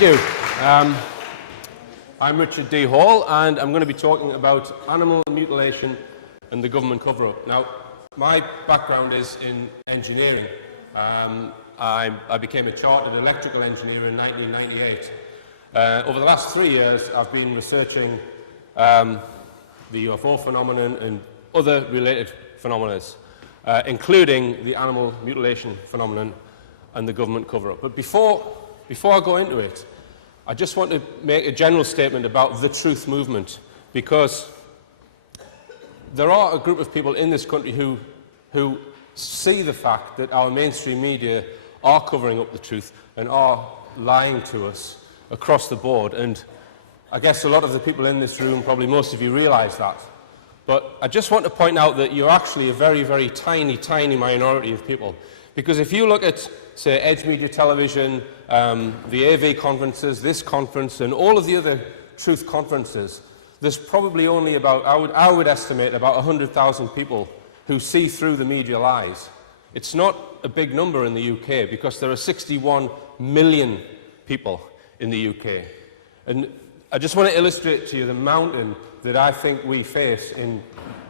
Thank you. I'm Richard D. Hall, and I'm going to be talking about animal mutilation and the government cover-up. Now, my background is in engineering. I became a chartered electrical engineer in 1998. Over the last 3 years, I've been researching the UFO phenomenon and other related phenomena, including the animal mutilation phenomenon and the government cover-up. But before I go into it, I just want to make a general statement about the truth movement, because there are a group of people in this country who see the fact that our mainstream media are covering up the truth and are lying to us across the board. And I guess a lot of the people in this room, probably most of you, realise that. But I just want to point out that you're actually a very, very tiny, tiny minority of people. Because if you look at, say, Edge Media Television, the AV conferences, this conference, and all of the other truth conferences, there's probably only about, I would estimate, about 100,000 people who see through the media lies. It's not a big number in the UK, because there are 61 million people in the UK. And I just want to illustrate to you the mountain that I think we face in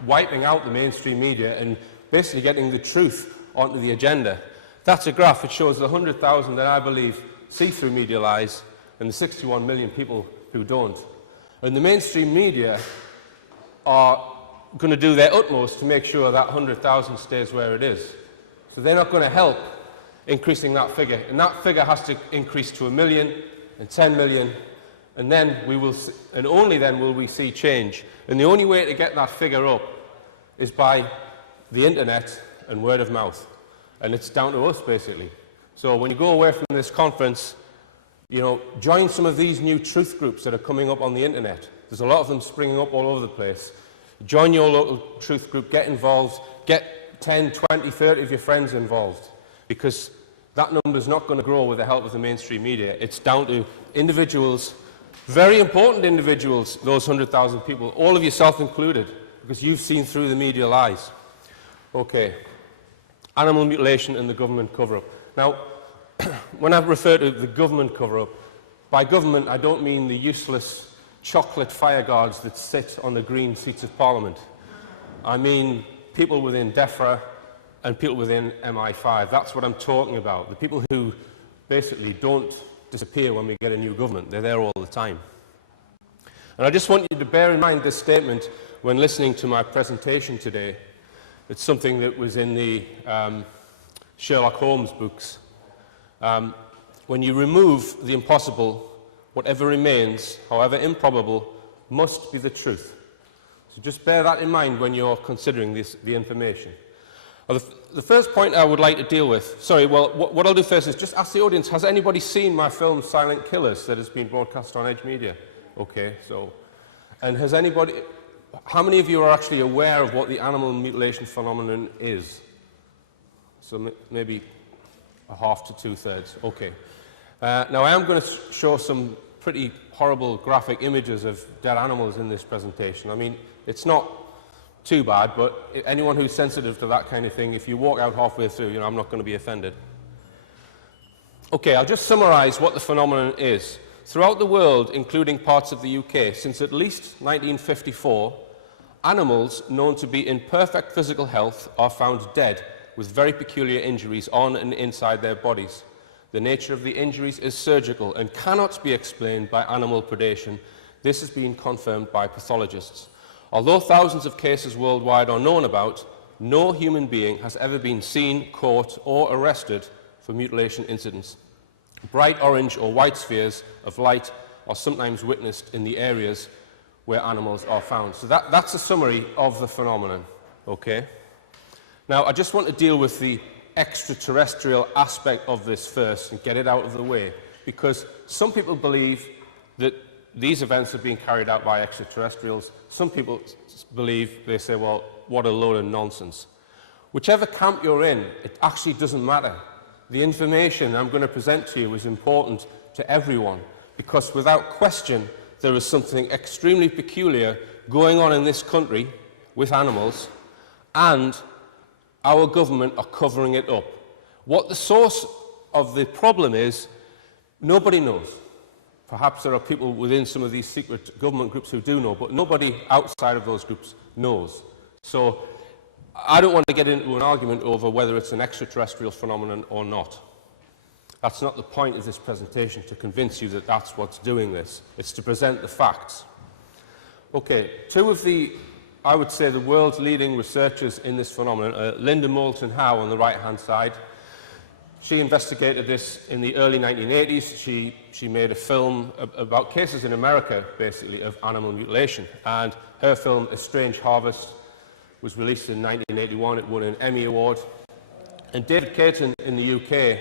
wiping out the mainstream media and basically getting the truth onto the agenda. That's a graph. It shows the 100,000 that I believe see through media lies and the 61 million people who don't. And the mainstream media are going to do their utmost to make sure that 100,000 stays where it is. So they're not going to help increasing that figure. And that figure has to increase to 1 million and 10 million, and then we will see, and only then will we see change. And the only way to get that figure up is by the internet and word of mouth. And it's down to us, basically. So when you go away from this conference, you know, join some of these new truth groups that are coming up on the internet. There's a lot of them springing up all over the place. Join your local truth group, get involved, get 10, 20, 30 of your friends involved, because that number's not going to grow with the help of the mainstream media. It's down to individuals, very important individuals, those 100,000 people, all of yourself included, because you've seen through the media lies. Okay. Animal mutilation and the government cover-up. Now, when I refer to the government cover-up, by government I don't mean the useless chocolate fire guards that sit on the green seats of Parliament. I mean people within DEFRA and people within MI5. That's what I'm talking about. The people who basically don't disappear when we get a new government. They're there all the time. And I just want you to bear in mind this statement when listening to my presentation today. It's something that was in the Sherlock Holmes books. When you remove the impossible, whatever remains, however improbable, must be the truth. So just bear that in mind when you're considering the information. Well, the first point I would like to deal with, what I'll do first is just ask the audience, has anybody seen my film Silent Killers that has been broadcast on Edge Media? Okay, so, and has anybody, how many of you are actually aware of what the animal mutilation phenomenon is? So maybe a half to two-thirds. Okay. Now I am going to show some pretty horrible graphic images of dead animals in this presentation. I mean, it's not too bad, but anyone who's sensitive to that kind of thing, if you walk out halfway through, you know, I'm not going to be offended. Okay, I'll just summarize what the phenomenon is. Throughout the world, including parts of the UK, since at least 1954, animals known to be in perfect physical health are found dead with very peculiar injuries on and inside their bodies. The nature of the injuries is surgical and cannot be explained by animal predation. This has been confirmed by pathologists. Although thousands of cases worldwide are known about, no human being has ever been seen, caught, or arrested for mutilation incidents. Bright orange or white spheres of light are sometimes witnessed in the areas where animals are found. So that's a summary of the phenomenon. Okay? Now, I just want to deal with the extraterrestrial aspect of this first and get it out of the way, because some people believe that these events are being carried out by extraterrestrials. Some people believe, they say, well, what a load of nonsense. Whichever camp you're in, it actually doesn't matter. The information I'm going to present to you is important to everyone, because without question, there is something extremely peculiar going on in this country with animals, and our government are covering it up. What the source of the problem is, nobody knows. Perhaps there are people within some of these secret government groups who do know, but nobody outside of those groups knows. So I don't want to get into an argument over whether it's an extraterrestrial phenomenon or not. That's not the point of this presentation, to convince you that that's what's doing this. It's to present the facts. Okay, two of the, I would say, the world's leading researchers in this phenomenon, Linda Moulton Howe on the right-hand side. She investigated this in the early 1980s. She made a film about cases in America, basically, of animal mutilation. And her film, A Strange Harvest, was released in 1981. It won an Emmy Award. And David Caton in the UK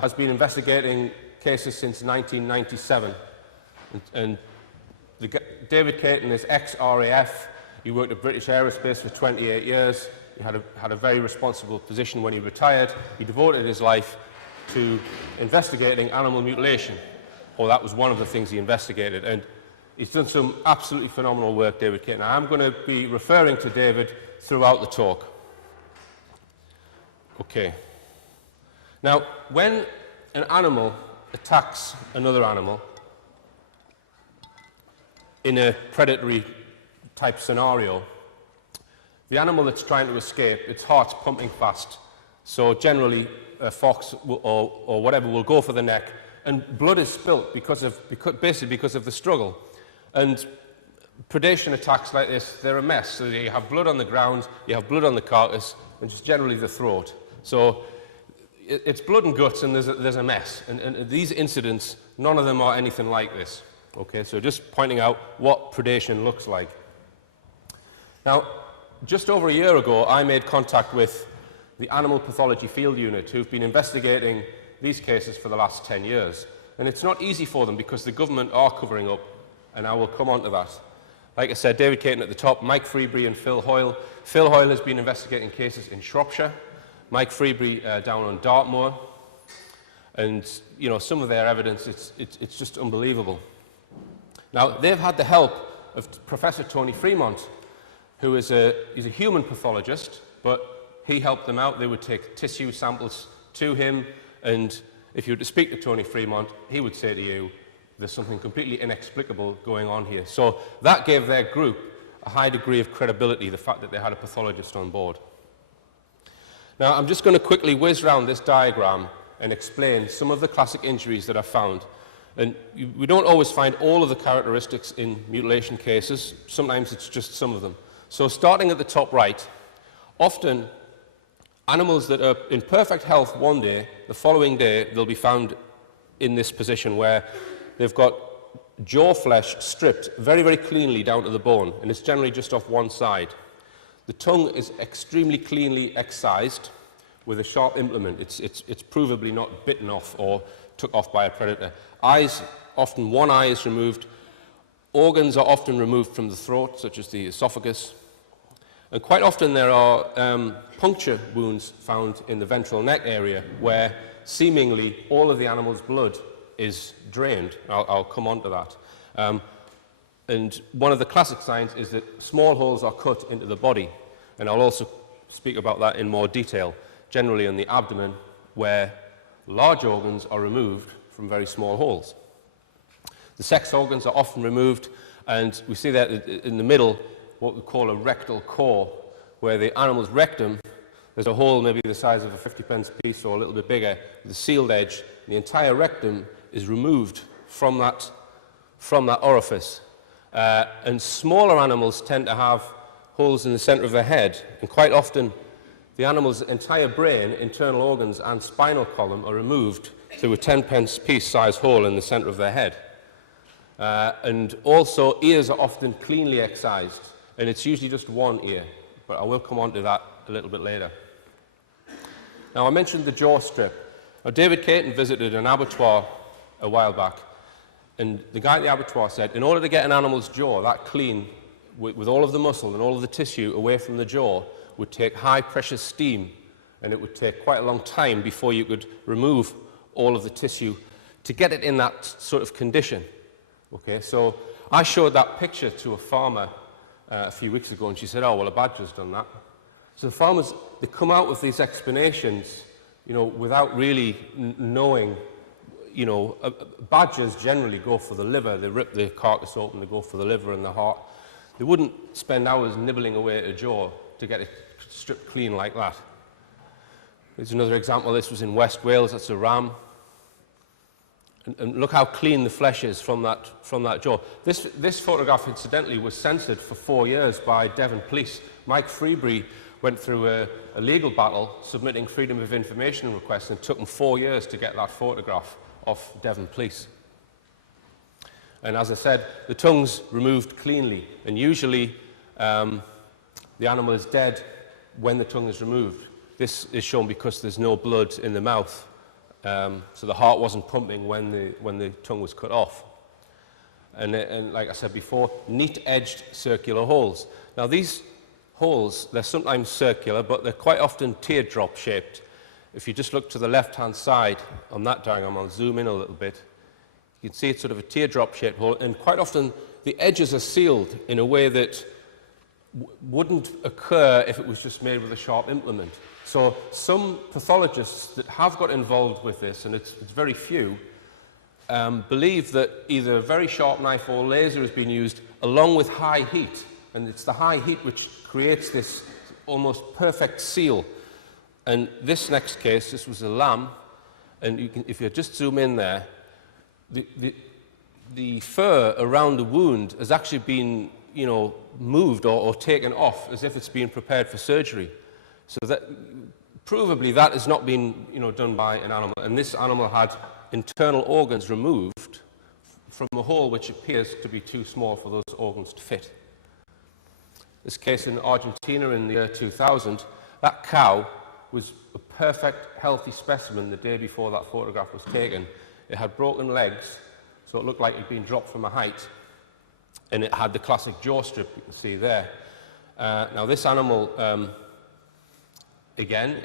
has been investigating cases since 1997. David Caton is ex-RAF. He worked at British Aerospace for 28 years. He had a very responsible position when he retired. He devoted his life to investigating animal mutilation. Or that was one of the things he investigated. And he's done some absolutely phenomenal work, David Caton. I'm going to be referring to David throughout the talk. Okay. Now, when an animal attacks another animal in a predatory type scenario, the animal that's trying to escape, its heart's pumping fast. So generally, a fox or whatever will go for the neck, and blood is spilt basically because of the struggle. And predation attacks like this, they're a mess. So you have blood on the ground, you have blood on the carcass, and just generally the throat. So it's blood and guts, and there's a mess. And these incidents, none of them are anything like this. Okay, so just pointing out what predation looks like. Now, just over a year ago, I made contact with the Animal Pathology Field Unit, who've been investigating these cases for the last 10 years. And it's not easy for them because the government are covering up, and I will come on to that. Like I said, David Caton at the top, Mike Freebury and Phil Hoyle. Phil Hoyle has been investigating cases in Shropshire, Mike Freebury down on Dartmoor, and you know, some of their evidence, it's just unbelievable. Now, they've had the help of Professor Tony Fremont, who is he's a human pathologist, but he helped them out. They would take tissue samples to him, and if you were to speak to Tony Fremont, he would say to you, there's something completely inexplicable going on here. So that gave their group a high degree of credibility, the fact that they had a pathologist on board. Now, I'm just going to quickly whiz around this diagram and explain some of the classic injuries that are found. And we don't always find all of the characteristics in mutilation cases. Sometimes it's just some of them. So starting at the top right, often animals that are in perfect health one day, the following day they'll be found in this position where they've got jaw flesh stripped very, very cleanly down to the bone, and it's generally just off one side. The tongue is extremely cleanly excised with a sharp implement. It's provably not bitten off or took off by a predator. Eyes, often one eye is removed. Organs are often removed from the throat, such as the esophagus. And quite often there are puncture wounds found in the ventral neck area where seemingly all of the animal's blood is drained. I'll come on to that. And one of the classic signs is that small holes are cut into the body. And I'll also speak about that in more detail, generally in the abdomen, where large organs are removed from very small holes. The sex organs are often removed, and we see that in the middle, what we call a rectal core, where the animal's rectum, there's a hole maybe the size of a 50p piece or a little bit bigger, with a sealed edge. The entire rectum is removed from that orifice. And smaller animals tend to have holes in the center of their head, and quite often the animal's entire brain, internal organs and spinal column are removed through a 10p piece size hole in the center of their head. And also ears are often cleanly excised, and it's usually just one ear, but I will come on to that a little bit later. Now, I mentioned the jaw strip. Now, David Caton visited an abattoir a while back, and the guy at the abattoir said, in order to get an animal's jaw that clean, with all of the muscle and all of the tissue away from the jaw, would take high-pressure steam, and it would take quite a long time before you could remove all of the tissue to get it in that sort of condition. Okay, so I showed that picture to a farmer a few weeks ago, and she said, oh, well, a badger's done that. So the farmers, they come out with these explanations, you know, without really knowing, you know, badgers generally go for the liver. They rip the carcass open, they go for the liver and the heart. They wouldn't spend hours nibbling away at a jaw to get it stripped clean like that. Here's another example. This was in West Wales. That's a ram. And look how clean the flesh is from that jaw. This photograph, incidentally, was censored for 4 years by Devon police. Mike Freebury went through a legal battle submitting freedom of information requests, and it took him 4 years to get that photograph off Devon police. And as I said, the tongue's removed cleanly, and usually the animal is dead when the tongue is removed. This is shown because there's no blood in the mouth. So the heart wasn't pumping when the tongue was cut off. And like I said before, neat-edged circular holes. Now these holes, they're sometimes circular, but they're quite often teardrop-shaped. If you just look to the left-hand side on that diagram, I'll zoom in a little bit, you can see it's sort of a teardrop-shaped hole, and quite often the edges are sealed in a way that wouldn't occur if it was just made with a sharp implement. So some pathologists that have got involved with this, and it's very few, believe that either a very sharp knife or laser has been used along with high heat. And it's the high heat which creates this almost perfect seal. And this next case, this was a lamb, and you can, if you just zoom in there, the fur around the wound has actually been, you know, moved or taken off as if it's been prepared for surgery. So that, provably, that has not been, you know, done by an animal. And this animal had internal organs removed from a hole which appears to be too small for those organs to fit. This case in Argentina in the year 2000, that cow was a perfect, healthy specimen the day before that photograph was taken. It had broken legs, so it looked like it had been dropped from a height. And it had the classic jaw strip you can see there. Now this animal, again,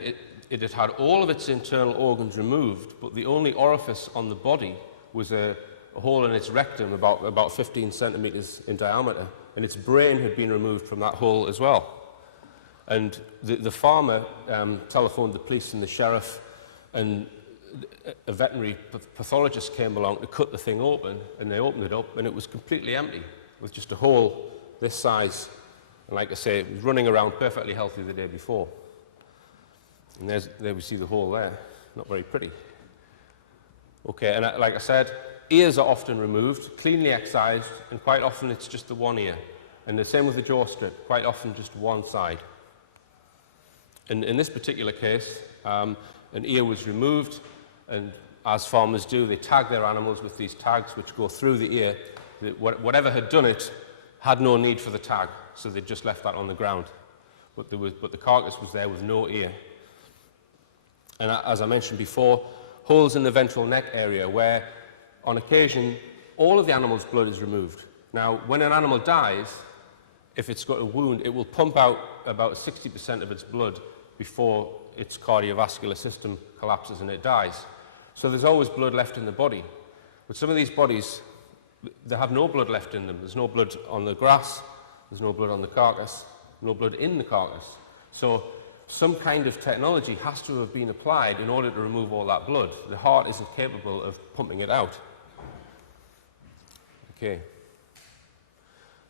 it had had all of its internal organs removed, but the only orifice on the body was a hole in its rectum about 15 centimeters in diameter, and its brain had been removed from that hole as well. And the farmer telephoned the police and the sheriff, and a veterinary pathologist came along to cut the thing open, and they opened it up, and it was completely empty, with just a hole this size. And like I say, it was running around perfectly healthy the day before. And there we see the hole there. Not very pretty. Okay, and like I said, ears are often removed, cleanly excised, and quite often it's just the one ear. And the same with the jaw strip, quite often just one side. And in this particular case, an ear was removed, and as farmers do, they tag their animals with these tags which go through the ear. Whatever had done it had no need for the tag, so they just left that on the ground. But the carcass was there with no ear. And as I mentioned before, holes in the ventral neck area where, on occasion, all of the animal's blood is removed. Now, when an animal dies, if it's got a wound, it will pump out about 60% of its blood before its cardiovascular system collapses and it dies. So there's always blood left in the body. But some of these bodies, they have no blood left in them. There's no blood on the grass, there's no blood on the carcass, no blood in the carcass. So some kind of technology has to have been applied in order to remove all that blood. The heart isn't capable of pumping it out. Okay.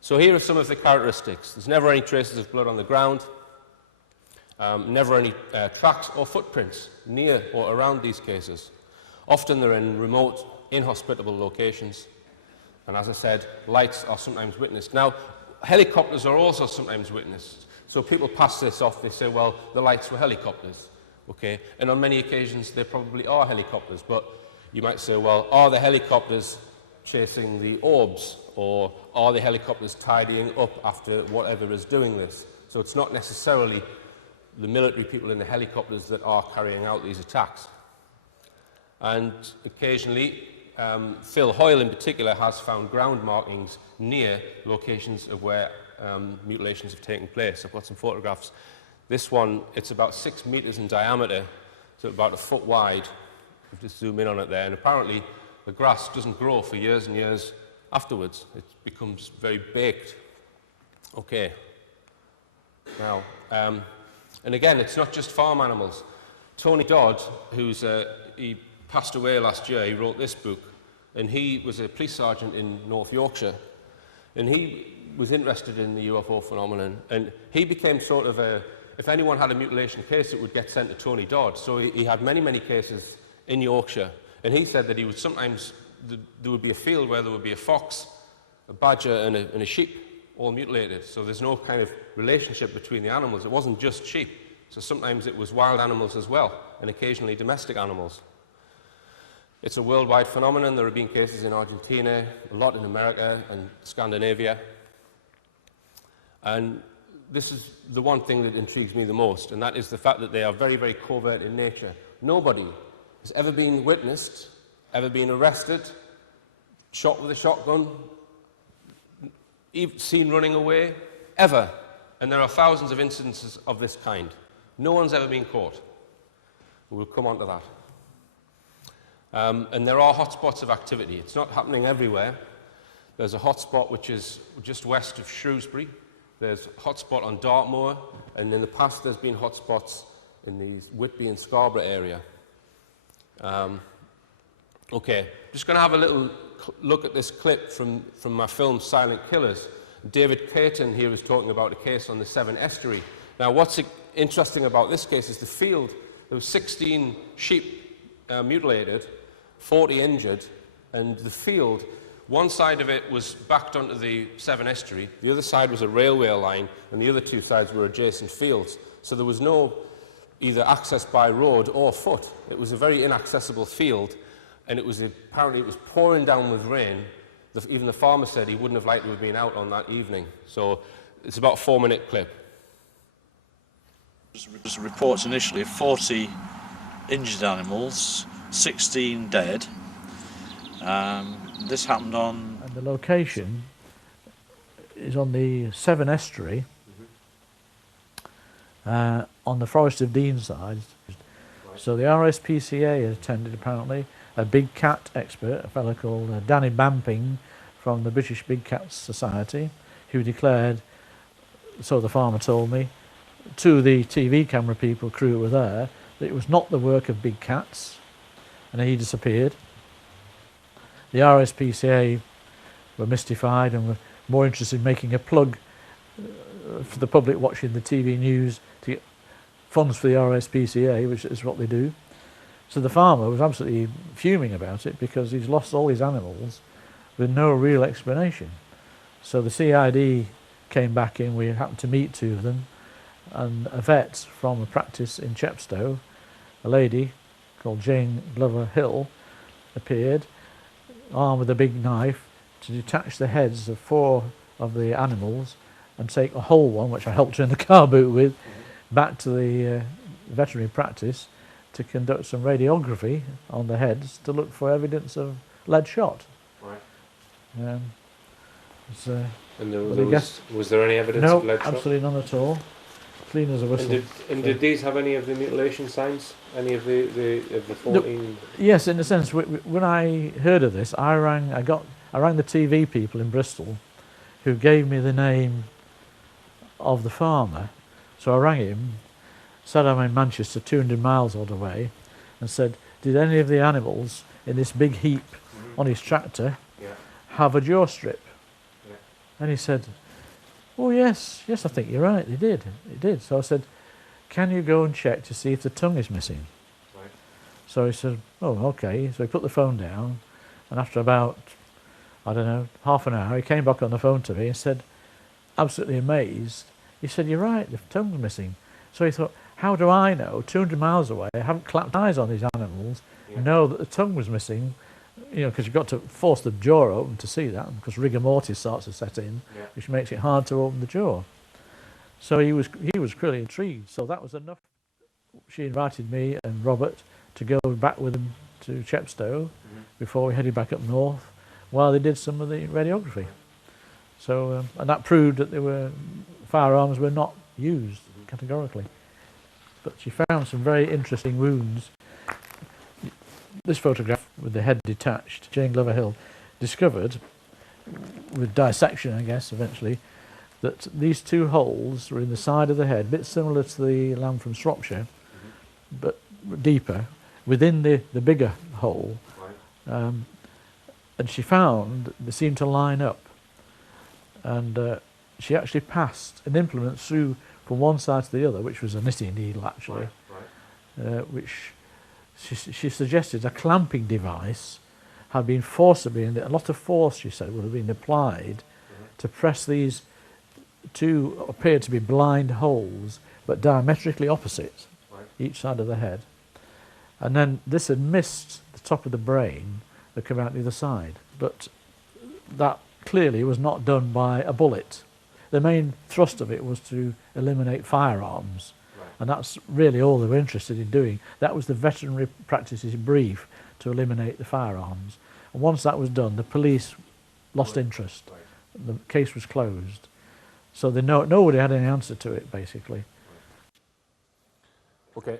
So here are some of the characteristics. There's never any traces of blood on the ground, never any tracks or footprints near or around these cases. Often they're in remote, inhospitable locations. And as I said, lights are sometimes witnessed. Now, helicopters are also sometimes witnessed. So people pass this off, they say, well, the lights were helicopters, okay? And on many occasions, they probably are helicopters, but you might say, well, are the helicopters chasing the orbs, or are the helicopters tidying up after whatever is doing this? So it's not necessarily the military people in the helicopters that are carrying out these attacks. And occasionally, Phil Hoyle in particular has found ground markings near locations of where mutilations have taken place. I've got some photographs. This one, it's about 6 meters in diameter, so about 1 foot wide. I'll just zoom in on it there. And apparently, the grass doesn't grow for years and years afterwards. It becomes very baked. Okay. Now, and again, it's not just farm animals. Tony Dodd, who's he passed away last year. He wrote this book, and he was a police sergeant in North Yorkshire, and he was interested in the UFO phenomenon, and he became sort of a, if anyone had a mutilation case, it would get sent to Tony Dodd. So he had many, many cases in Yorkshire, and he said that he would sometimes, there would be a field where there would be a fox, a badger, and a sheep, all mutilated. So there's no kind of relationship between the animals. It wasn't just sheep. So sometimes it was wild animals as well, and occasionally domestic animals. It's a worldwide phenomenon. There have been cases in Argentina, a lot in America and Scandinavia. And this is the one thing that intrigues me the most, and that is the fact that they are very, very covert in nature. Nobody has ever been witnessed, ever been arrested, shot with a shotgun, seen running away, ever. And there are thousands of instances of this kind. No one's ever been caught. We'll come on to that. And there are hotspots of activity. It's not happening everywhere. There's a hotspot which is just west of Shrewsbury. There's a hotspot on Dartmoor, and in the past there's been hotspots in the Whitby and Scarborough area. Okay, just going to have a little look at this clip from my film Silent Killers. David Clayton here is talking about a case on the Severn Estuary. Now what's interesting about this case is the field. There were 16 sheep mutilated, 40 injured, and the field, one side of it was backed onto the Severn Estuary, the other side was a railway line, and the other two sides were adjacent fields. So there was no either access by road or foot. It was a very inaccessible field, and it was apparently it was pouring down with rain. Even the farmer said he wouldn't have liked to have been out on that evening. So it's about a 4-minute clip. There's reports initially of 40 injured animals, 16 dead. This happened on... And the location is on the Severn Estuary, on the Forest of Dean side. So the RSPCA attended apparently, a big cat expert, a fellow called Danny Bamping from the British Big Cat Society, who declared, so the farmer told me, to the TV camera people, crew who were there, that it was not the work of big cats, and he disappeared. The RSPCA were mystified and were more interested in making a plug for the public watching the TV news to get funds for the RSPCA, which is what they do. So the farmer was absolutely fuming about it because he's lost all his animals with no real explanation. So the CID came back in, we happened to meet two of them, and a vet from a practice in Chepstow, a lady called Jane Glover Hill, appeared, armed with a big knife, to detach the heads of 4 of the animals and take a whole one, which I helped her in the car boot with, back to the veterinary practice to conduct some radiography on the heads to look for evidence of lead shot. Right. And was there any evidence of lead shot? No, absolutely none at all. Clean as a whistle. And did these have any of the mutilation signs? Any of the 14? No, yes, in a sense. When I heard of this, I rang the TV people in Bristol, who gave me the name of the farmer. So I rang him, said I'm in Manchester, 200 miles odd away, and said, did any of the animals in this big heap on his tractor have a jaw strip? Yeah. And he said, oh yes, I think you're right, it did. So I said, can you go and check to see if the tongue is missing? Right. So he said, oh okay. So he put the phone down, and after about, I don't know, half an hour, he came back on the phone to me and said, absolutely amazed, he said, you're right, the tongue's missing. So he thought, how do I know, 200 miles away, I haven't clapped eyes on these animals, know that the tongue was missing, you know, because you've got to force the jaw open to see that, because rigor mortis starts to set in, which makes it hard to open the jaw. So he was really intrigued. So that was enough. She invited me and Robert to go back with him to Chepstow before we headed back up north, while they did some of the radiography. So and that proved that firearms were not used categorically. But she found some very interesting wounds. This photograph with the head detached, Jane Glover Hill discovered, with dissection I guess eventually, that these 2 holes were in the side of the head, a bit similar to the lamb from Shropshire, but deeper, within the bigger hole, and she found they seemed to line up, and she actually passed an implement through from one side to the other, which was a knitting needle actually, which she suggested a clamping device had been forcibly, and a lot of force, she said, would have been applied to press these two appeared to be blind holes, but diametrically opposite each side of the head. And then this had missed the top of the brain that came out the other side. But that clearly was not done by a bullet. The main thrust of it was to eliminate firearms. And that's really all they were interested in doing. That was the veterinary practices brief, to eliminate the firearms. And once that was done, the police lost interest. The case was closed. So nobody had any answer to it, basically. Okay,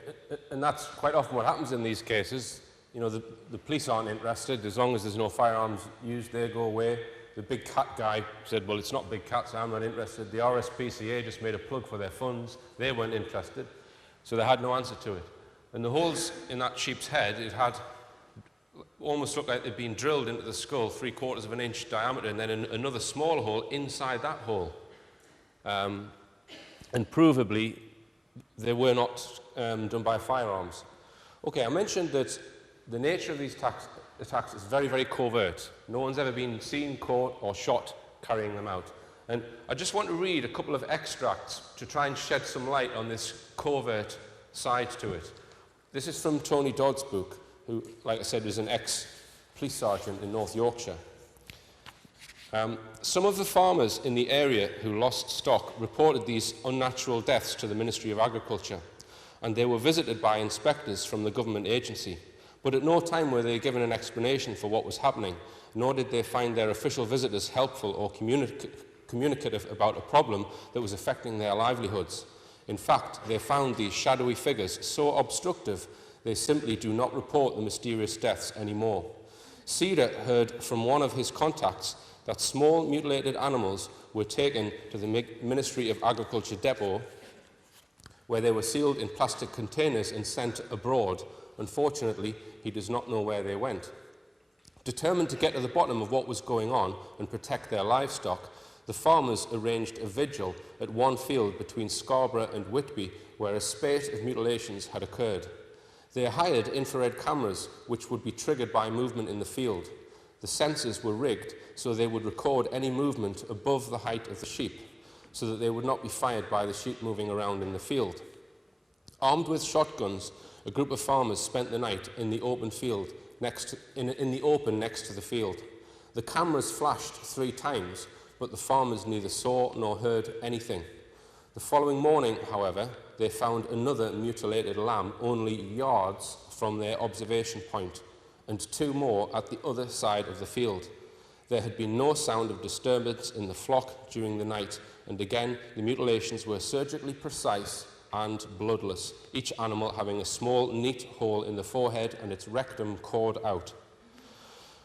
and that's quite often what happens in these cases. You know, the police aren't interested. As long as there's no firearms used, they go away. The big cat guy said, well, it's not big cats, I'm not interested. The RSPCA just made a plug for their funds. They weren't interested. So they had no answer to it. And the holes in that sheep's head, it had almost looked like they'd been drilled into the skull, 3/4 of an inch diameter, and then another small hole inside that hole. And provably, they were not done by firearms. Okay, I mentioned that the nature of these attacks is very, very covert. No one's ever been seen, caught, or shot carrying them out. And I just want to read a couple of extracts to try and shed some light on this covert side to it. This is from Tony Dodd's book, who, like I said, is an ex-police sergeant in North Yorkshire. Some of the farmers in the area who lost stock reported these unnatural deaths to the Ministry of Agriculture, and they were visited by inspectors from the government agency. But at no time were they given an explanation for what was happening, nor did they find their official visitors helpful or communicative about a problem that was affecting their livelihoods. In fact, they found these shadowy figures so obstructive they simply do not report the mysterious deaths anymore. Cedar heard from one of his contacts that small mutilated animals were taken to the Ministry of Agriculture depot, where they were sealed in plastic containers and sent abroad. Unfortunately, he does not know where they went. Determined to get to the bottom of what was going on and protect their livestock, the farmers arranged a vigil at one field between Scarborough and Whitby, where a spate of mutilations had occurred. They hired infrared cameras, which would be triggered by movement in the field. The sensors were rigged so they would record any movement above the height of the sheep, so that they would not be fired by the sheep moving around in the field. Armed with shotguns, a group of farmers spent the night in the open field in the open next to the field. The cameras flashed 3 times, but the farmers neither saw nor heard anything. The following morning, however, they found another mutilated lamb only yards from their observation point, and 2 more at the other side of the field. There had been no sound of disturbance in the flock during the night, and again the mutilations were surgically precise and bloodless, each animal having a small, neat hole in the forehead and its rectum cored out.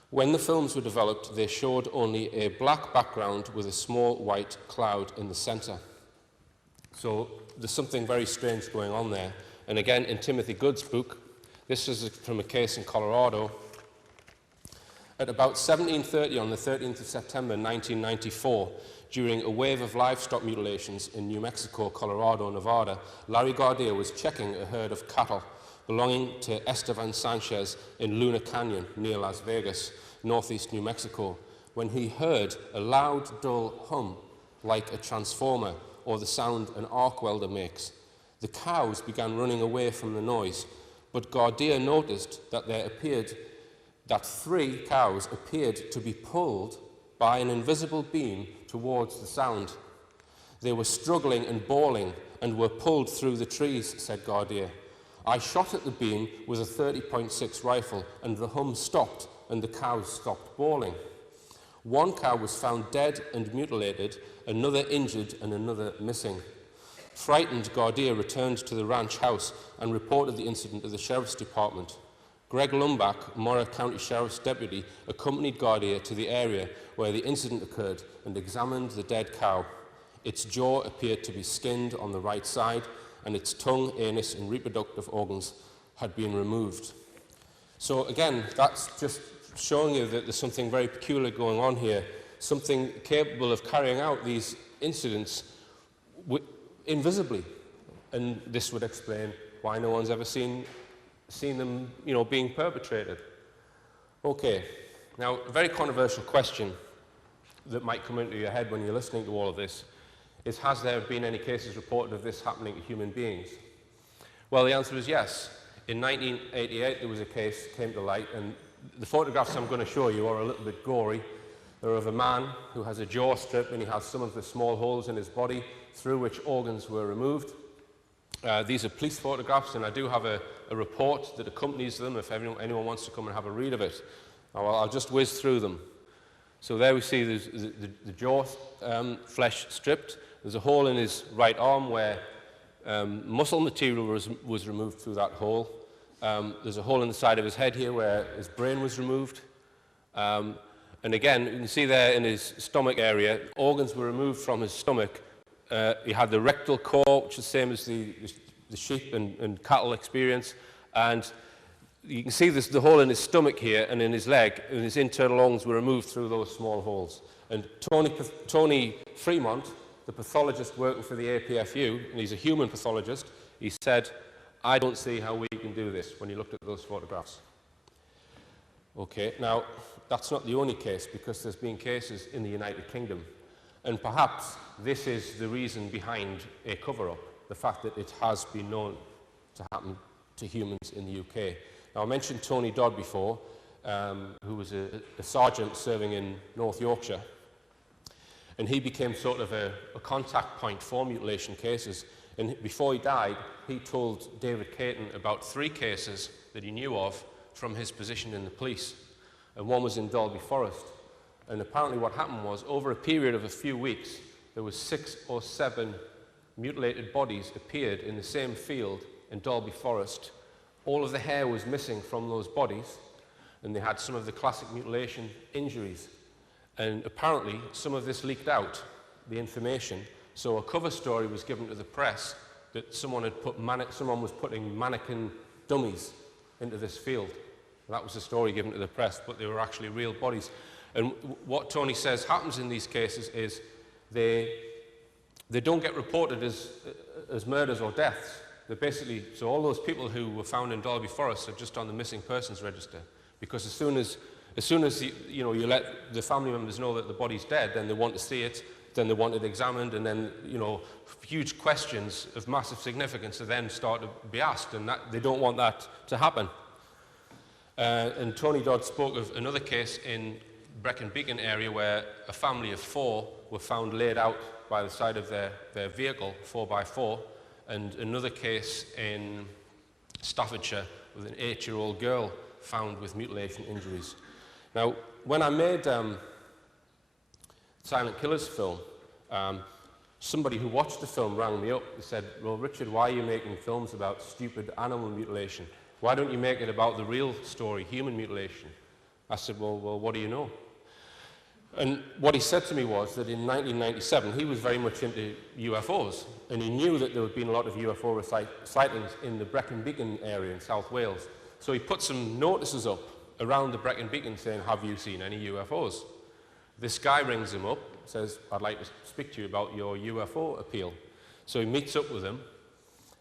When the films were developed, they showed only a black background with a small white cloud in the centre. So there's something very strange going on there. And again, in Timothy Good's book, this is from a case in Colorado. At about 17:30 on the 13th of September 1994, during a wave of livestock mutilations in New Mexico, Colorado, and Nevada, Larry Gardia was checking a herd of cattle belonging to Esteban Sanchez in Luna Canyon near Las Vegas, northeast New Mexico, when he heard a loud, dull hum like a transformer or the sound an arc welder makes. The cows began running away from the noise, but Gardia noticed that 3 cows appeared to be pulled by an invisible beam towards the sound. They were struggling and bawling and were pulled through the trees, said Gardia. I shot at the beam with a 30.6 rifle and the hum stopped and the cows stopped bawling. 1 cow was found dead and mutilated, another injured and another missing. Frightened, Gardia returned to the ranch house and reported the incident to the Sheriff's Department. Greg Lumbach, Mora County Sheriff's deputy, accompanied Gardia to the area where the incident occurred and examined the dead cow. Its jaw appeared to be skinned on the right side, and its tongue, anus, and reproductive organs had been removed. So again, that's just showing you that there's something very peculiar going on here, something capable of carrying out these incidents invisibly. And this would explain why no one's ever seen them, being perpetrated. Okay, now a very controversial question that might come into your head when you're listening to all of this is, has there been any cases reported of this happening to human beings? Well, the answer is yes. In 1988, there was a case came to light, and the photographs I'm going to show you are a little bit gory. They're of a man who has a jaw strip, and he has some of the small holes in his body through which organs were removed. These are police photographs, and I do have a report that accompanies them if anyone wants to come and have a read of it. I'll just whiz through them. So there we see the jaw flesh stripped. There's a hole in his right arm where muscle material was removed through that hole. There's a hole in the side of his head here where his brain was removed. And again, you can see there in his stomach area, organs were removed from his stomach. He had the rectal core, which is the same as the sheep and cattle experience. And you can see the hole in his stomach here and in his leg, and his internal organs were removed through those small holes. And Tony Fremont, the pathologist working for the APFU, and he's a human pathologist, he said, "I don't see how we can do this," when he looked at those photographs. Okay, now, that's not the only case, because there's been cases in the United Kingdom. And perhaps this is the reason behind a cover-up, the fact that it has been known to happen to humans in the UK. Now, I mentioned Tony Dodd before, who was a sergeant serving in North Yorkshire. And he became sort of a contact point for mutilation cases. And before he died, he told David Caton about 3 cases that he knew of from his position in the police. And one was in Dalby Forest. And apparently what happened was, over a period of a few weeks, there was 6 or 7 mutilated bodies appeared in the same field in Dalby Forest. All of the hair was missing from those bodies, and they had some of the classic mutilation injuries. And apparently, some of this leaked out, the information. So a cover story was given to the press that someone was putting mannequin dummies into this field. And that was the story given to the press, but they were actually real bodies. And what Tony says happens in these cases is they don't get reported as murders or deaths. They're basically, so all those people who were found in Dalby Forest are just on the missing persons register, because as soon as you let the family members know that the body's dead, then they want to see it, then they want it examined, and then huge questions of massive significance are then start to be asked, and they don't want that to happen. And Tony Dodd spoke of another case in Brecon Beacon area where a family of 4 were found laid out by the side of their vehicle, 4x4, and another case in Staffordshire with an 8-year-old girl found with mutilation injuries. Now, when I made Silent Killers film, somebody who watched the film rang me up and said, "Well, Richard, why are you making films about stupid animal mutilation? Why don't you make it about the real story, human mutilation?" I said, well, what do you know? And what he said to me was that in 1997, he was very much into UFOs, and he knew that there had been a lot of UFO sightings in the Brecon Beacon area in South Wales. So he put some notices up around the Brecon Beacon saying, "Have you seen any UFOs?" This guy rings him up, says, "I'd like to speak to you about your UFO appeal." So he meets up with him.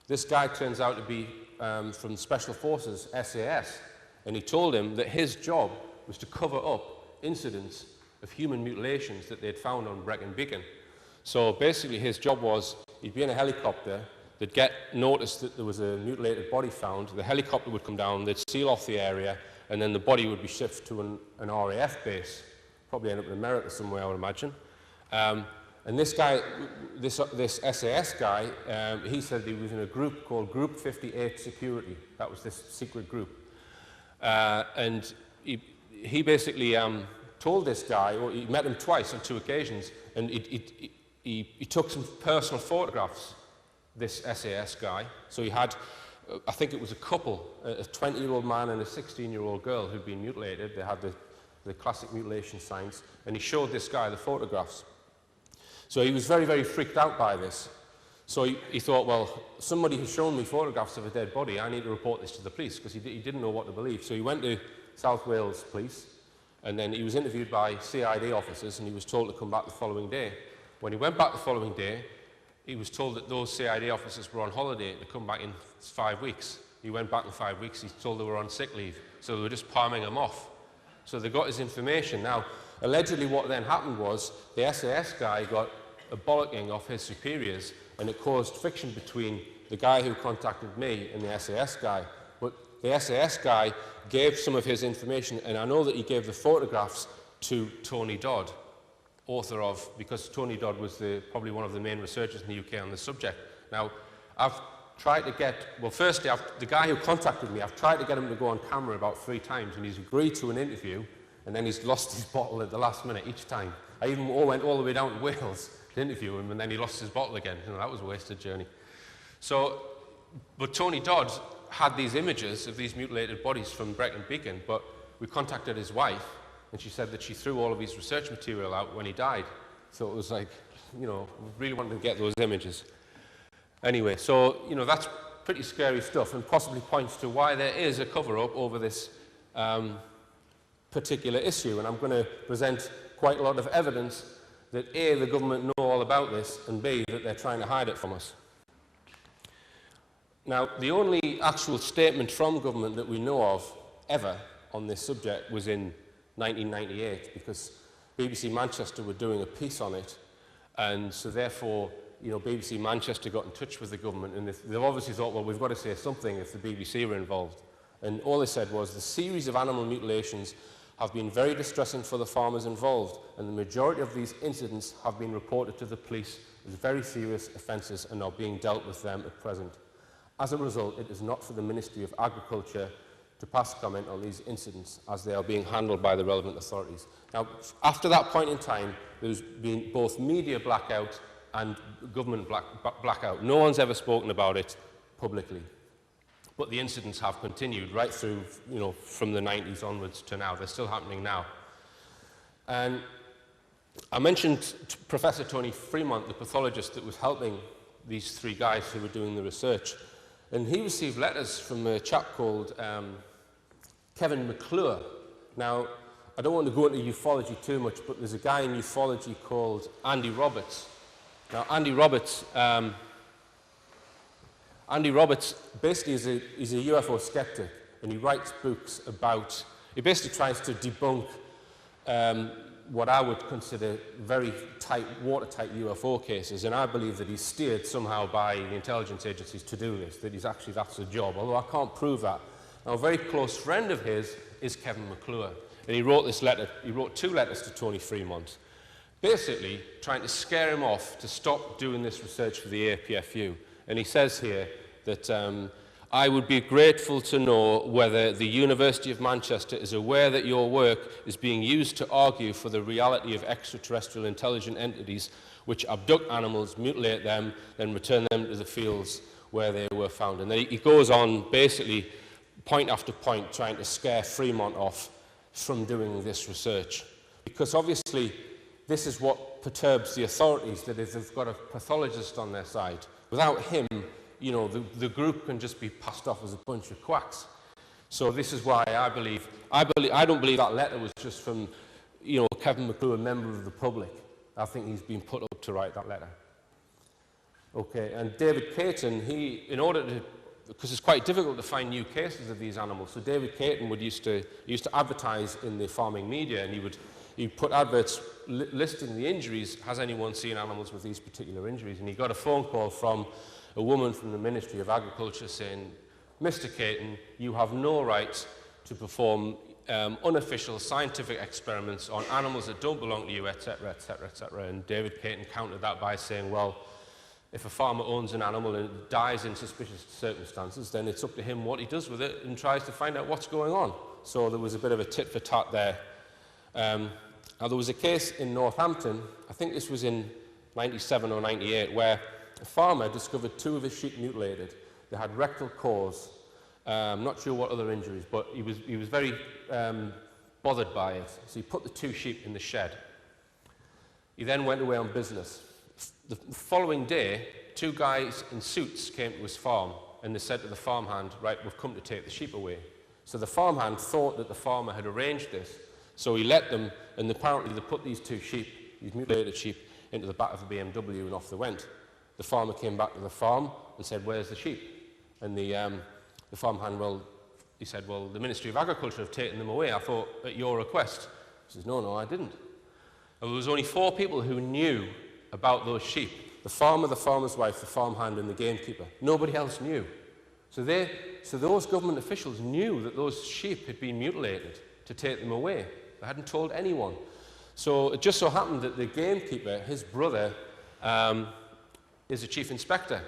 This guy turns out to be from Special Forces, SAS, and he told him that his job was to cover up incidents of human mutilations that they'd found on Brecon Beacon. So basically his job was, he'd be in a helicopter, they'd get notice that there was a mutilated body found, the helicopter would come down, they'd seal off the area, and then the body would be shipped to an RAF base, probably end up in America somewhere, I would imagine. And this guy, this SAS guy, he said he was in a group called Group 58 Security. That was this secret group. And he basically told this guy, or he met him twice on 2 occasions, and he took some personal photographs, this SAS guy. So he had, I think it was a couple, a 20-year-old man and a 16-year-old girl who'd been mutilated. They had the classic mutilation signs, and he showed this guy the photographs. So he was very, very freaked out by this. So he thought, well, somebody has shown me photographs of a dead body, I need to report this to the police, because he didn't know what to believe. So he went to South Wales Police, and then he was interviewed by CID officers, and he was told to come back the following day. When he went back the following day, he was told that those CID officers were on holiday to come back in 5 weeks. He went back in 5 weeks, he's told they were on sick leave, so they were just palming him off. So they got his information. Now, allegedly what then happened was the SAS guy got a bollocking off his superiors, and it caused friction between the guy who contacted me and the SAS guy. But the SAS guy gave some of his information, and I know that he gave the photographs to Tony Dodd, author of, because Tony Dodd was probably one of the main researchers in the UK on the subject. Now, I've tried to get, well, firstly, the guy who contacted me, I've tried to get him to go on camera about 3 times, and he's agreed to an interview, and then he's lost his bottle at the last minute each time. I even went all the way down to Wales to interview him, and then he lost his bottle again. You know, that was a wasted journey. So, but Tony Dodd had these images of these mutilated bodies from Brecon Beacon, but we contacted his wife, and she said that she threw all of his research material out when he died. So it was like, you know, we really wanted to get those images. Anyway, so, you know, that's pretty scary stuff, and possibly points to why there is a cover-up over this particular issue. And I'm going to present quite a lot of evidence that A, the government know all about this, and B, that they're trying to hide it from us. Now, the only actual statement from government that we know of ever on this subject was in 1998, because BBC Manchester were doing a piece on it, and so therefore, you know, BBC Manchester got in touch with the government, and they've obviously thought, well, we've got to say something if the BBC were involved. And all they said was, the series of animal mutilations have been very distressing for the farmers involved, and the majority of these incidents have been reported to the police as very serious offences and are being dealt with them at present. As a result, it is not for the Ministry of Agriculture to pass comment on these incidents, as they are being handled by the relevant authorities. Now, after that point in time, there's been both media blackout and government blackout. No one's ever spoken about it publicly. But the incidents have continued right through, you know, from the 90s onwards to now. They're still happening now. And I mentioned Professor Tony Fremont, the pathologist that was helping these 3 guys who were doing the research. And he received letters from a chap called Kevin McClure. Now, I don't want to go into ufology too much, but there's a guy in ufology called Andy Roberts. Now, Andy Roberts basically is a UFO skeptic, and he writes books about, he basically tries to debunk what I would consider very tight, watertight UFO cases, and I believe that he's steered somehow by the intelligence agencies to do this, that that's a job, although I can't prove that. Now, a very close friend of his is Kevin McClure, and he wrote 2 letters to Tony Fremont, basically trying to scare him off to stop doing this research for the APFU. And he says here that I would be grateful to know whether the University of Manchester is aware that your work is being used to argue for the reality of extraterrestrial intelligent entities which abduct animals, mutilate them, then return them to the fields where they were found. And then he goes on basically point after point trying to scare Fremont off from doing this research. Because obviously this is what perturbs the authorities, that if they've got a pathologist on their side, without him, you know, the group can just be passed off as a bunch of quacks. So this is why I don't believe that letter was just from, you know, Kevin McClure, a member of the public. I think he's been put up to write that letter. Okay, and David Caton, in order to, because it's quite difficult to find new cases of these animals, so David Caton used to advertise in the farming media, and he'd put adverts listing the injuries. Has anyone seen animals with these particular injuries? And he got a phone call from a woman from the Ministry of Agriculture saying, Mr. Caton, you have no right to perform unofficial scientific experiments on animals that don't belong to you, etc., etc., etc. And David Caton countered that by saying, well, if a farmer owns an animal and it dies in suspicious circumstances, then it's up to him what he does with it and tries to find out what's going on. So there was a bit of a tit for tat there. Now, there was a case in Northampton, I think this was in 97 or 98, where a farmer discovered 2 of his sheep mutilated. They had rectal cores. I'm not sure what other injuries, but he was very bothered by it. So he put the 2 sheep in the shed. He then went away on business. The following day, two guys in suits came to his farm and they said to the farmhand, right, we've come to take the sheep away. So the farmhand thought that the farmer had arranged this. So he let them, and apparently they put these two sheep, these mutilated sheep, into the back of a BMW and off they went. The farmer came back to the farm and said, where's the sheep? And the farmhand, he said, well, the Ministry of Agriculture have taken them away. I thought, at your request. He says, no, I didn't. And there was only 4 people who knew about those sheep. The farmer, the farmer's wife, the farmhand and the gamekeeper. Nobody else knew. So those government officials knew that those sheep had been mutilated to take them away. They hadn't told anyone. So it just so happened that the gamekeeper, his brother, is a chief inspector.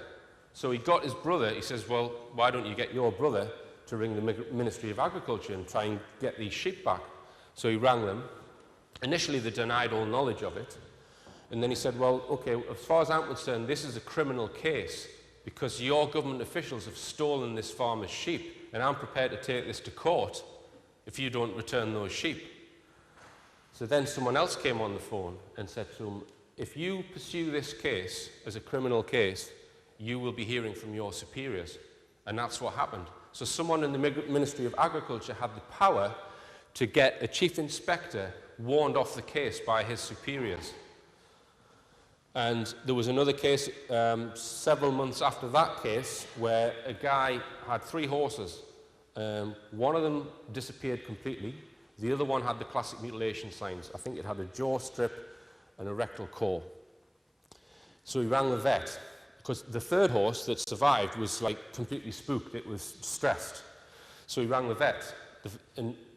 So he got his brother, he says, well, why don't you get your brother to ring the Ministry of Agriculture and try and get these sheep back? So he rang them. Initially, they denied all knowledge of it. And then he said, well, okay, as far as I'm concerned, this is a criminal case because your government officials have stolen this farmer's sheep, and I'm prepared to take this to court if you don't return those sheep. So then someone else came on the phone and said to him, if you pursue this case as a criminal case, you will be hearing from your superiors. And that's what happened. So someone in the Ministry of Agriculture had the power to get a chief inspector warned off the case by his superiors. And there was another case several months after that case where a guy had 3 horses. One of them disappeared completely. The other one had the classic mutilation signs. I think it had a jaw strip and a rectal core. So he rang the vet, because the third horse that survived was like completely spooked. It was stressed. So he rang the vet,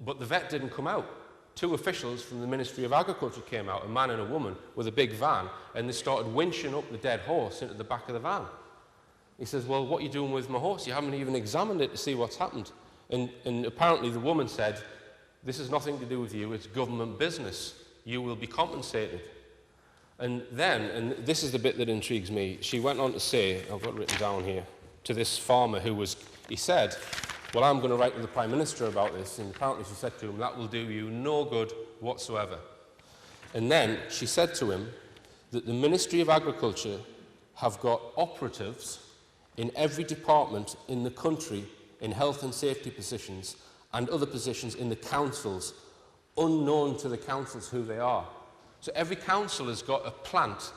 but the vet didn't come out. 2 officials from the Ministry of Agriculture came out, a man and a woman, with a big van, and they started winching up the dead horse into the back of the van. He says, well, what are you doing with my horse? You haven't even examined it to see what's happened. And apparently the woman said, this has nothing to do with you, it's government business. You will be compensated. And then, and this is the bit that intrigues me, she went on to say, I've got it written down here, to this farmer he said, well, I'm going to write to the Prime Minister about this. And apparently she said to him, that will do you no good whatsoever. And then she said to him that the Ministry of Agriculture have got operatives in every department in the country in health and safety positions and other positions in the councils, unknown to the councils who they are. So every council has got a plant,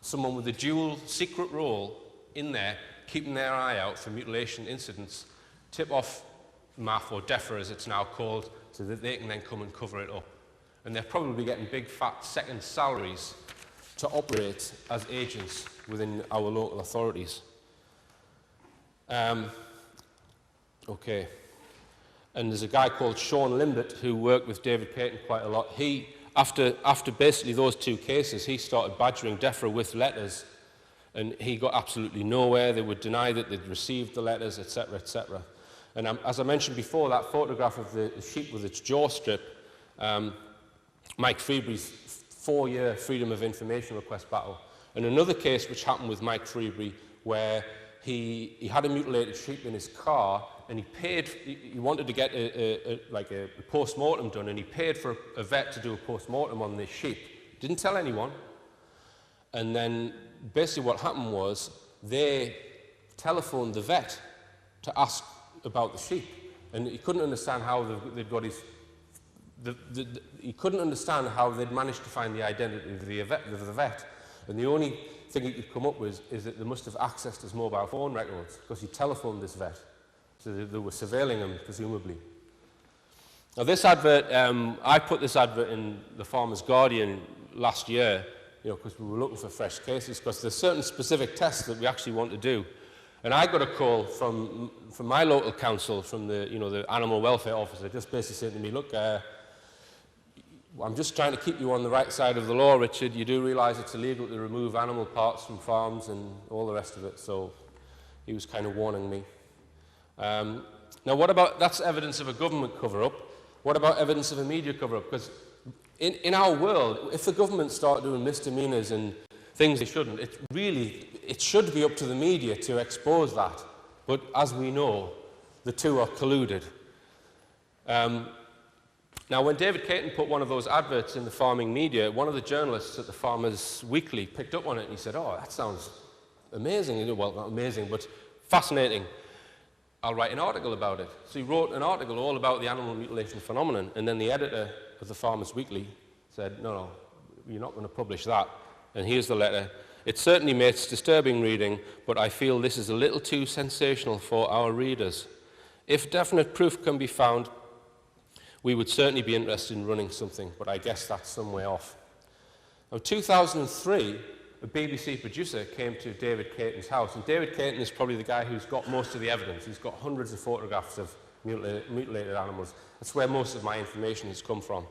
someone with a dual secret role in there, keeping their eye out for mutilation incidents, tip-off MAF, or DEFRA as it's now called, so that they can then come and cover it up. And they're probably getting big fat second salaries to operate as agents within our local authorities. Okay. And there's a guy called Sean Limbert who worked with David Payton quite a lot. He, after basically those 2 cases, he started badgering DEFRA with letters, and he got absolutely nowhere. They would deny that they'd received the letters, etc., etc. And as I mentioned before, that photograph of the sheep with its jaw strip, Mike Freebury's 4-year Freedom of Information request battle. And another case which happened with Mike Freebury, where he had a mutilated sheep in his car, and he wanted to get a post-mortem done, and he paid for a vet to do a post-mortem on this sheep. Didn't tell anyone. And then basically what happened was they telephoned the vet to ask about the sheep, and he couldn't understand how they'd got his... he couldn't understand how they'd managed to find the identity of the vet. And the only thing he could come up with is that they must have accessed his mobile phone records, because he telephoned this vet. So they were surveilling him, presumably. Now this advert, I put this advert in the Farmer's Guardian last year, because we were looking for fresh cases, because there's certain specific tests that we actually want to do. And I got a call from my local council, from the animal welfare officer, just basically saying to me, look, I'm just trying to keep you on the right side of the law, Richard. You do realise it's illegal to remove animal parts from farms and all the rest of it. So he was kind of warning me. Now what about, that's evidence of a government cover-up. What about evidence of a media cover-up? Because in our world, if the government start doing misdemeanours and things they shouldn't, it should be up to the media to expose that. But as we know, the two are colluded. Now, when David Caton put one of those adverts in the farming media, one of the journalists at the Farmers Weekly picked up on it and he said, oh, that sounds amazing, well, not amazing, but fascinating. I'll write an article about it. So he wrote an article all about the animal mutilation phenomenon, and then the editor of the Farmers Weekly said, no, you're not going to publish that. And here's the letter. It certainly makes disturbing reading, but I feel this is a little too sensational for our readers. If definite proof can be found, we would certainly be interested in running something, but I guess that's some way off. Now, 2003, a BBC producer came to David Caton's house, and David Caton is probably the guy who's got most of the evidence. He's got hundreds of photographs of mutilated animals. That's where most of my information has come from.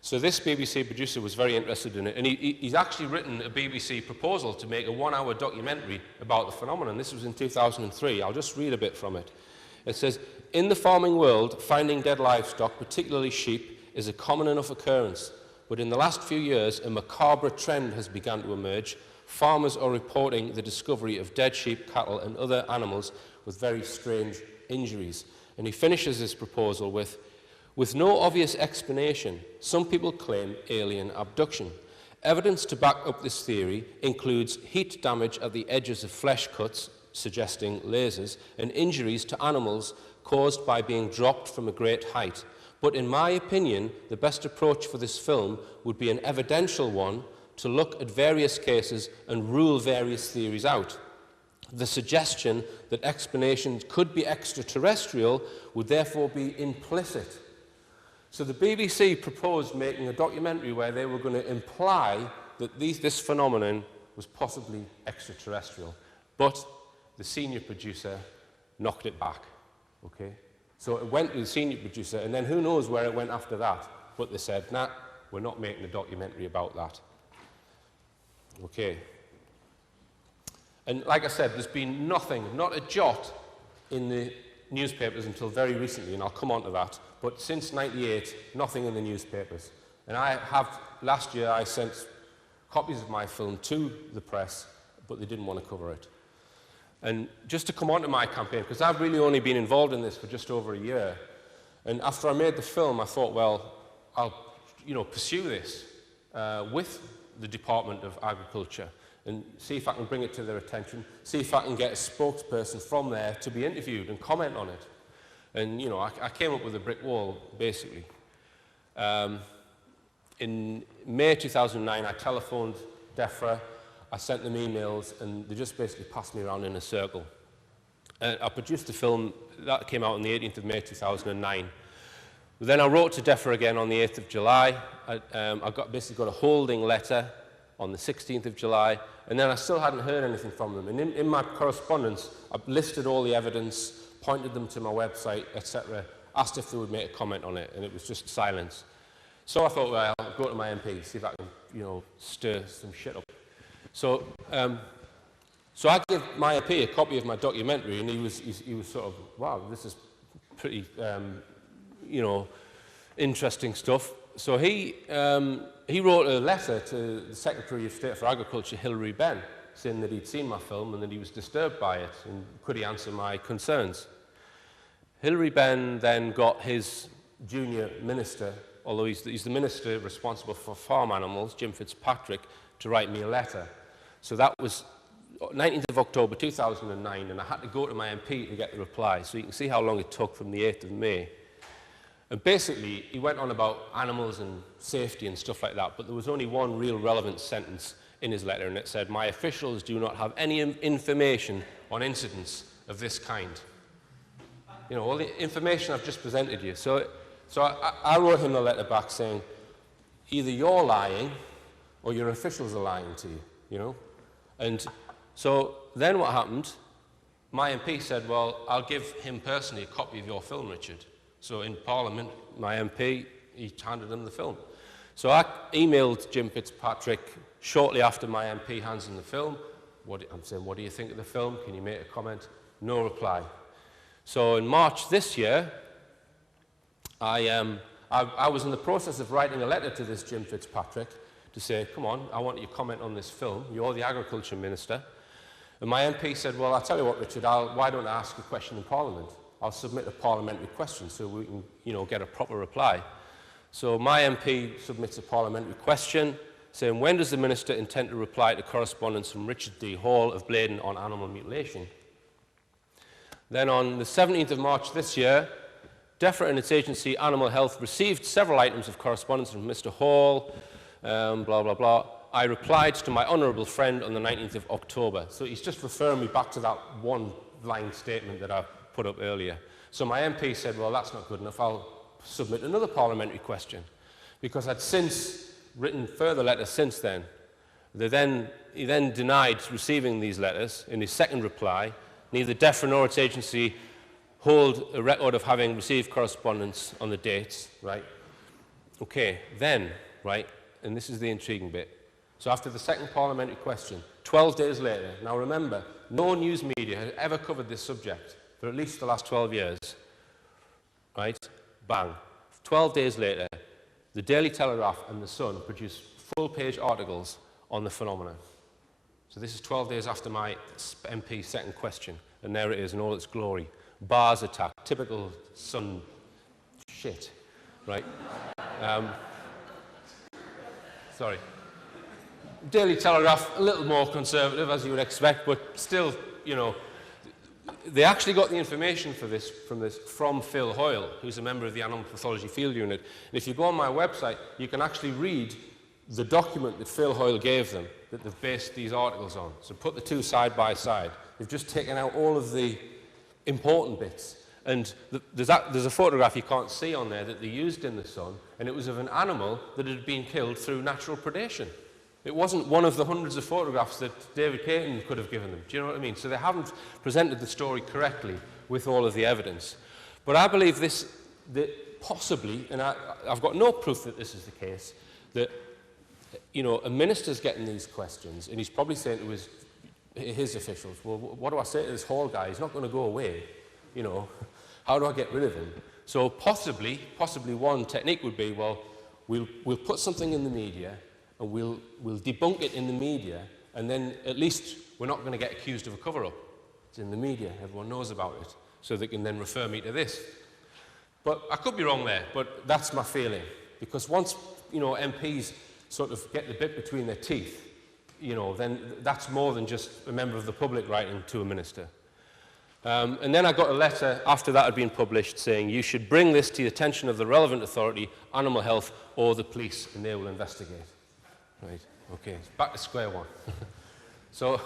So this BBC producer was very interested in it, and he's actually written a BBC proposal to make a 1-hour documentary about the phenomenon. This was in 2003. I'll just read a bit from it. It says, in the farming world, finding dead livestock, particularly sheep, is a common enough occurrence. But in the last few years, a macabre trend has begun to emerge. Farmers are reporting the discovery of dead sheep, cattle, and other animals with very strange injuries. And he finishes his proposal with no obvious explanation, some people claim alien abduction. Evidence to back up this theory includes heat damage at the edges of flesh cuts, suggesting lasers, and injuries to animals caused by being dropped from a great height. But in my opinion, the best approach for this film would be an evidential one to look at various cases and rule various theories out. The suggestion that explanations could be extraterrestrial would therefore be implicit. So the BBC proposed making a documentary where they were going to imply that this phenomenon was possibly extraterrestrial. But the senior producer knocked it back, okay? So it went to the senior producer, and then who knows where it went after that. But they said, nah, we're not making a documentary about that. Okay. And like I said, there's been nothing, not a jot in the newspapers until very recently, and I'll come on to that. But since '98, nothing in the newspapers. And last year I sent copies of my film to the press, but they didn't want to cover it. And just to come on to my campaign, because I've really only been involved in this for just over a year, and after I made the film, I thought, well, I'll pursue this with the Department of Agriculture and see if I can bring it to their attention, see if I can get a spokesperson from there to be interviewed and comment on it. And, I came up with a brick wall, basically. In May 2009, I telephoned DEFRA, I sent them emails, and they just basically passed me around in a circle. I produced a film that came out on the 18th of May 2009. Then I wrote to DEFRA again on the 8th of July. I basically got a holding letter on the 16th of July, and then I still hadn't heard anything from them. And in my correspondence, I listed all the evidence, pointed them to my website, etc., asked if they would make a comment on it, and it was just silence. So I thought, well, I'll go to my MP, see if I can, stir some shit up. So I gave my MP a copy of my documentary, and he was sort of, wow, this is pretty, interesting stuff. So he wrote a letter to the Secretary of State for Agriculture, Hilary Benn, saying that he'd seen my film and that he was disturbed by it, and could he answer my concerns. Hilary Benn then got his junior minister, although he's the minister responsible for farm animals, Jim Fitzpatrick, to write me a letter. So that was 19th of October 2009, and I had to go to my MP to get the reply. So you can see how long it took from the 8th of May. And basically, he went on about animals and safety and stuff like that, but there was only one real relevant sentence in his letter, and it said, my officials do not have any information on incidents of this kind. All the information I've just presented you. So I wrote him a letter back saying, either you're lying or your officials are lying to you, And so then what happened, my MP said, well, I'll give him personally a copy of your film, Richard. So in Parliament, my MP, he handed him the film. So I emailed Jim Fitzpatrick shortly after my MP hands him the film. I'm saying, what do you think of the film? Can you make a comment? No reply. So in March this year, I was in the process of writing a letter to this Jim Fitzpatrick to say, come on, I want you to comment on this film. You're the Agriculture Minister. And my MP said, well, I'll tell you what, Richard, why don't I ask a question in Parliament? I'll submit a parliamentary question so we can, get a proper reply. So my MP submits a parliamentary question, saying, when does the Minister intend to reply to correspondence from Richard D. Hall of Bladen on animal mutilation? Then on the 17th of March this year, DEFRA and its agency, Animal Health, received several items of correspondence from Mr. Hall, blah, blah, blah. I replied to my honourable friend on the 19th of October. So he's just referring me back to that one-line statement that I put up earlier. So my MP said, well, that's not good enough. I'll submit another parliamentary question. Because I'd since written further letters since then. He then denied receiving these letters in his second reply. Neither DEFRA nor its agency hold a record of having received correspondence on the dates, right? Okay, then, right, and this is the intriguing bit. So after the second parliamentary question, 12 days later, now remember, no news media has ever covered this subject for at least the last 12 years, right? Bang. 12 days later, the Daily Telegraph and The Sun produced full-page articles on the phenomenon. So this is 12 days after my MP's second question, and there it is in all its glory. Bars attack, typical Sun shit, right? Sorry. Daily Telegraph, a little more conservative, as you would expect, but still, you know, they actually got the information for this from Phil Hoyle, who's a member of the Animal Pathology Field Unit. And if you go on my website, you can actually read the document that Phil Hoyle gave them that they've based these articles on. So put the two side by side. They've just taken out all of the important bits. And there's a photograph you can't see on there that they used in The Sun, and it was of an animal that had been killed through natural predation. It wasn't one of the hundreds of photographs that David Caton could have given them. Do you know what I mean? So they haven't presented the story correctly with all of the evidence. But I believe that possibly, and I've got no proof that this is the case, that, you know, a minister's getting these questions, and he's probably saying to his officials, well, what do I say to this Hall guy? He's not going to go away. You know, how do I get rid of him? So possibly one technique would be, well, we'll put something in the media, and we'll debunk it in the media, and then at least we're not going to get accused of a cover-up. It's in the media, everyone knows about it, so they can then refer me to this. But I could be wrong there, but that's my feeling. Because once, you know, MPs sort of get the bit between their teeth, you know, then that's more than just a member of the public writing to a minister. And then I got a letter after that had been published saying, you should bring this to the attention of the relevant authority, Animal Health, or the police, and they will investigate. Right, okay, back to square one. So,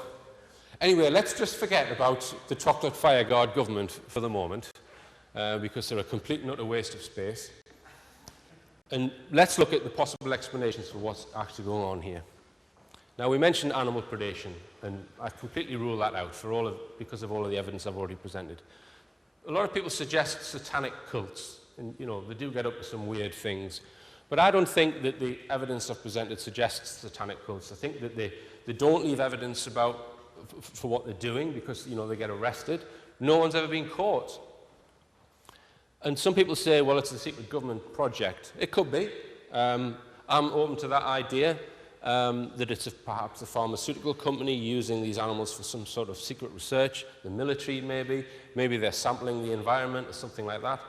anyway, let's just forget about the chocolate fire guard government for the moment, because they're a complete and utter waste of space. And let's look at the possible explanations for what's actually going on here. Now, we mentioned animal predation, and I completely rule that out because of all of the evidence I've already presented. A lot of people suggest satanic cults, and, you know, they do get up to some weird things. But I don't think that the evidence I've presented suggests satanic cults. I think that they don't leave evidence for what they're doing because, you know, they get arrested. No one's ever been caught. And some people say, well, it's a secret government project. It could be. I'm open to that idea, that it's perhaps a pharmaceutical company using these animals for some sort of secret research, the military maybe. Maybe they're sampling the environment or something like that.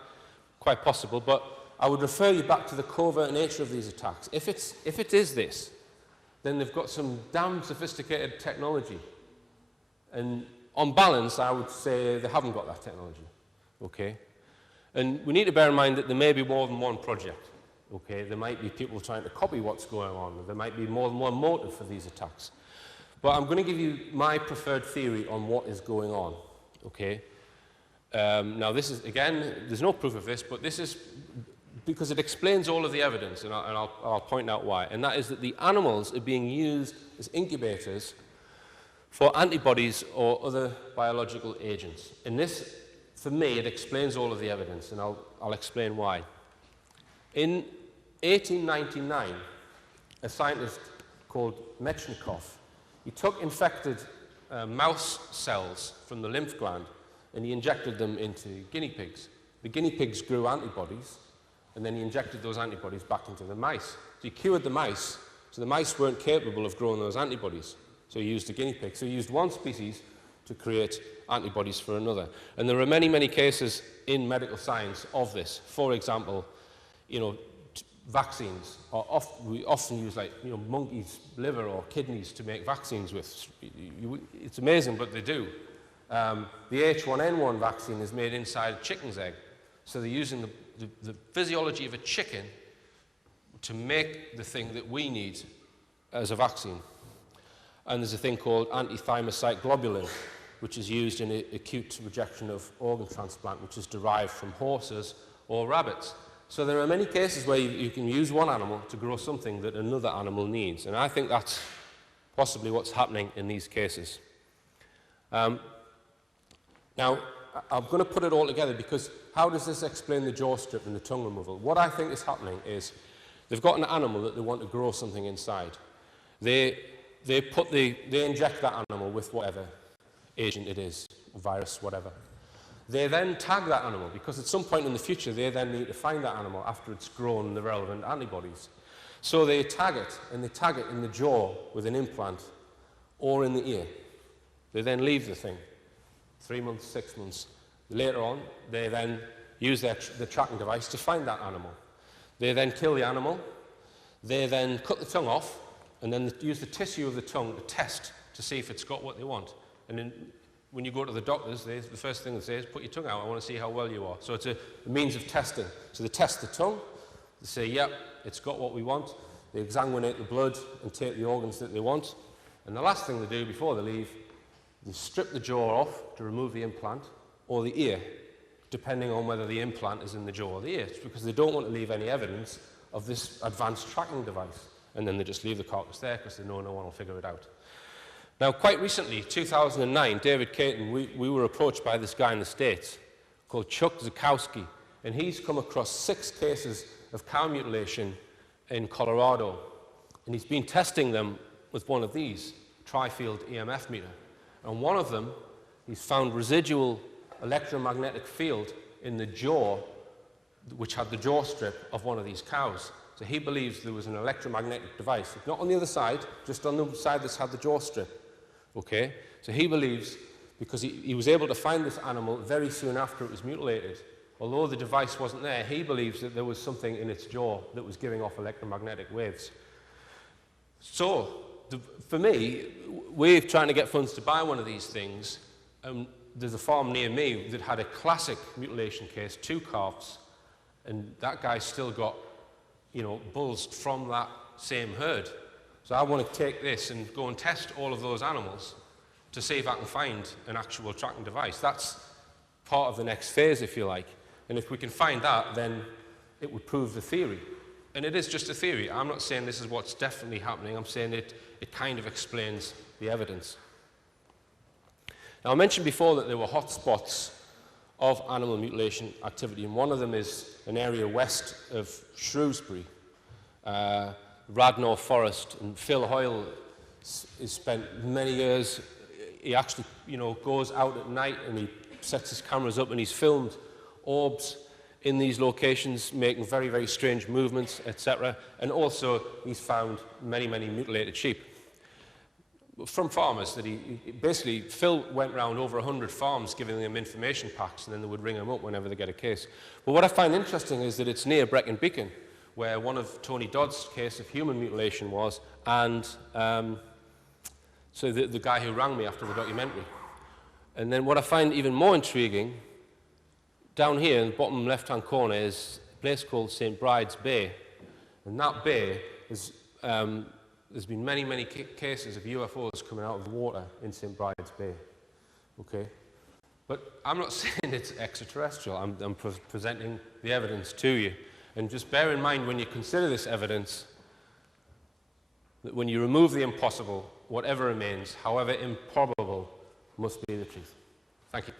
Quite possible, but I would refer you back to the covert nature of these attacks. If it is this, then they've got some damn sophisticated technology. And on balance, I would say they haven't got that technology. Okay? And we need to bear in mind that there may be more than one project. Okay? There might be people trying to copy what's going on. There might be more than one motive for these attacks. But I'm going to give you my preferred theory on what is going on. Okay? Now, this is, again, there's no proof of this, but this is because it explains all of the evidence, and I'll point out why. And that is that the animals are being used as incubators for antibodies or other biological agents. And this, for me, it explains all of the evidence, and I'll explain why. In 1899, a scientist called Metchnikoff, he took infected mouse cells from the lymph gland, and he injected them into guinea pigs. The guinea pigs grew antibodies, and then he injected those antibodies back into the mice. So he cured the mice, so the mice weren't capable of growing those antibodies. So he used a guinea pig. So he used one species to create antibodies for another. And there are many, many cases in medical science of this. For example, you know, vaccines, we often use like, monkey's liver or kidneys to make vaccines with. It's amazing, but they do. The H1N1 vaccine is made inside a chicken's egg. So they're using the physiology of a chicken to make the thing that we need as a vaccine. And there's a thing called anti-thymocyte globulin, which is used in acute rejection of organ transplant, which is derived from horses or rabbits. So there are many cases where you can use one animal to grow something that another animal needs. And I think that's possibly what's happening in these cases. Now, I'm going to put it all together because how does this explain the jaw strip and the tongue removal? What I think is happening is they've got an animal that they want to grow something inside. They inject that animal with whatever agent it is, virus, whatever. They then tag that animal because at some point in the future they then need to find that animal after it's grown the relevant antibodies. So they tag it, and they tag it in the jaw with an implant or in the ear. They then leave the thing. 3 months, 6 months. Later on, they then use the tracking device to find that animal. They then kill the animal. They then cut the tongue off, and then use the tissue of the tongue to test to see if it's got what they want. And then when you go to the doctors, the first thing they say is, put your tongue out, I want to see how well you are. So it's a means of testing. So they test the tongue, they say, yep, it's got what we want. They exsanguinate the blood and take the organs that they want. And the last thing they do before they leave, they strip the jaw off to remove the implant, or the ear, depending on whether the implant is in the jaw or the ear. It's because they don't want to leave any evidence of this advanced tracking device. And then they just leave the carcass there because they know no one will figure it out. Now, quite recently, 2009, David Caton, we were approached by this guy in the States called Chuck Zukowski, and he's come across 6 cases of cow mutilation in Colorado, and he's been testing them with one of these, tri-field EMF meter. And one of them, he's found residual electromagnetic field in the jaw, which had the jaw strip of one of these cows. So he believes there was an electromagnetic device, not on the other side, just on the side that's had the jaw strip. Okay? So he believes, because he was able to find this animal very soon after it was mutilated, although the device wasn't there, he believes that there was something in its jaw that was giving off electromagnetic waves. So, for me, we're trying to get funds to buy one of these things. There's a farm near me that had a classic mutilation case, 2 calves, and that guy's still got, bulls from that same herd. So I want to take this and go and test all of those animals to see if I can find an actual tracking device. That's part of the next phase, if you like. And if we can find that, then it would prove the theory. And it is just a theory. I'm not saying this is what's definitely happening. I'm saying it kind of explains the evidence. Now, I mentioned before that there were hotspots of animal mutilation activity, and one of them is an area west of Shrewsbury, Radnor Forest, and Phil Hoyle has spent many years. He actually, goes out at night and he sets his cameras up and he's filmed orbs in these locations making very, very strange movements, etc. And also he's found many, many mutilated sheep from farmers that basically, Phil went around over 100 farms giving them information packs, and then they would ring them up whenever they get a case. But what I find interesting is that it's near Brecon Beacon, where one of Tony Dodd's case of human mutilation was, and so the guy who rang me after the documentary. And then what I find even more intriguing, down here in the bottom left-hand corner is a place called St. Bride's Bay. And that bay is, there's been many, many cases of UFOs coming out of the water in St. Bride's Bay. Okay? But I'm not saying it's extraterrestrial. I'm presenting the evidence to you. And just bear in mind when you consider this evidence that when you remove the impossible, whatever remains, however improbable, must be the truth. Thank you.